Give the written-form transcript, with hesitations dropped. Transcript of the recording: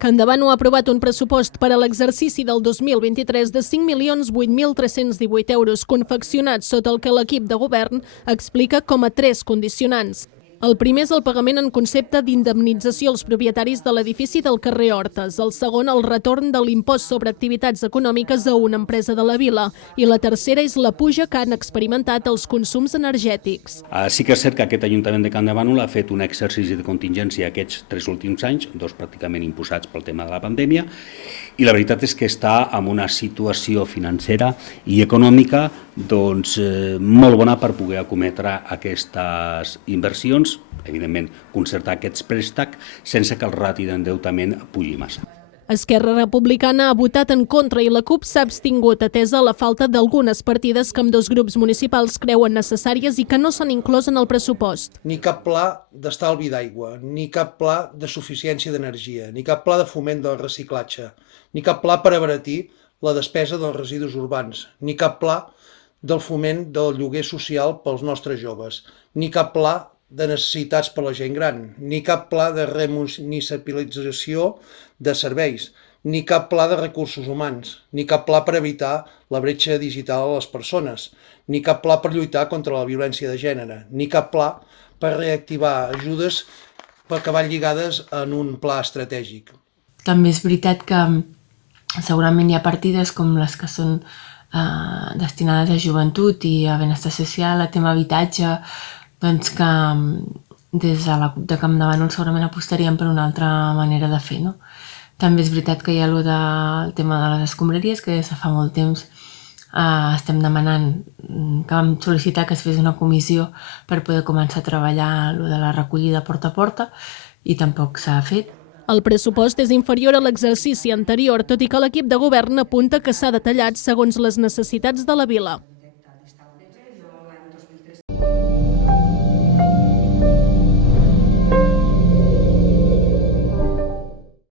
Campdevànol ha aprovat un pressupost per a l'exercici del 2023 de 5.008.318 euros, confeccionats sota el que l'equip de govern explica com a 3 condicionants. El primer és el pagament en concepte d'indemnització als propietaris de l'edifici del carrer Hortes. El segon, el retorn de l'impost sobre activitats econòmiques a una empresa de la vila. I la tercera és la puja que han experimentat els consums energètics. Sí que és cert que aquest Ajuntament de Campdevànol ha fet un exercici de contingència aquests 3 últims anys, 2 pràcticament imposats pel tema de la pandèmia, i la veritat és que està en una situació financera i econòmica molt bona per poder acometre aquestes inversions, evidentment concertar aquests préstecs sense que el rati d'endeutament pugi massa. Esquerra Republicana ha votat en contra i la CUP s'ha abstingut atesa la falta d'algunes partides que ambdós grups municipals creuen necessàries i que no s'han inclòs en el pressupost. Ni cap pla d'estalvi d'aigua, ni cap pla de suficiència d'energia, ni cap pla de foment del reciclatge, ni cap pla per abaratir la despesa dels residus urbans, ni cap pla del foment del lloguer social pels nostres joves, ni cap pla de necessitats per a la gent gran, ni cap pla de remunicipalització de serveis, ni cap pla de recursos humans, ni cap pla per evitar la bretxa digital a les persones, ni cap pla per lluitar contra la violència de gènere, ni cap pla per reactivar ajudes que van lligades en un pla estratègic. També és veritat que segurament hi ha partides com les que són destinades a joventut i a benestar social, a tema habitatge, doncs que des de la CUP de Campdevànol segurament apostaríem per una altra manera de fer, no? També és veritat que hi ha el tema de les escombraries, que des de fa molt temps estem demanant, que vam sol·licitar que es fes una comissió per poder començar a treballar de la recollida porta a porta i tampoc s'ha fet. El pressupost és inferior a l'exercici anterior, tot i que l'equip de govern apunta que s'ha detallat segons les necessitats de la vila.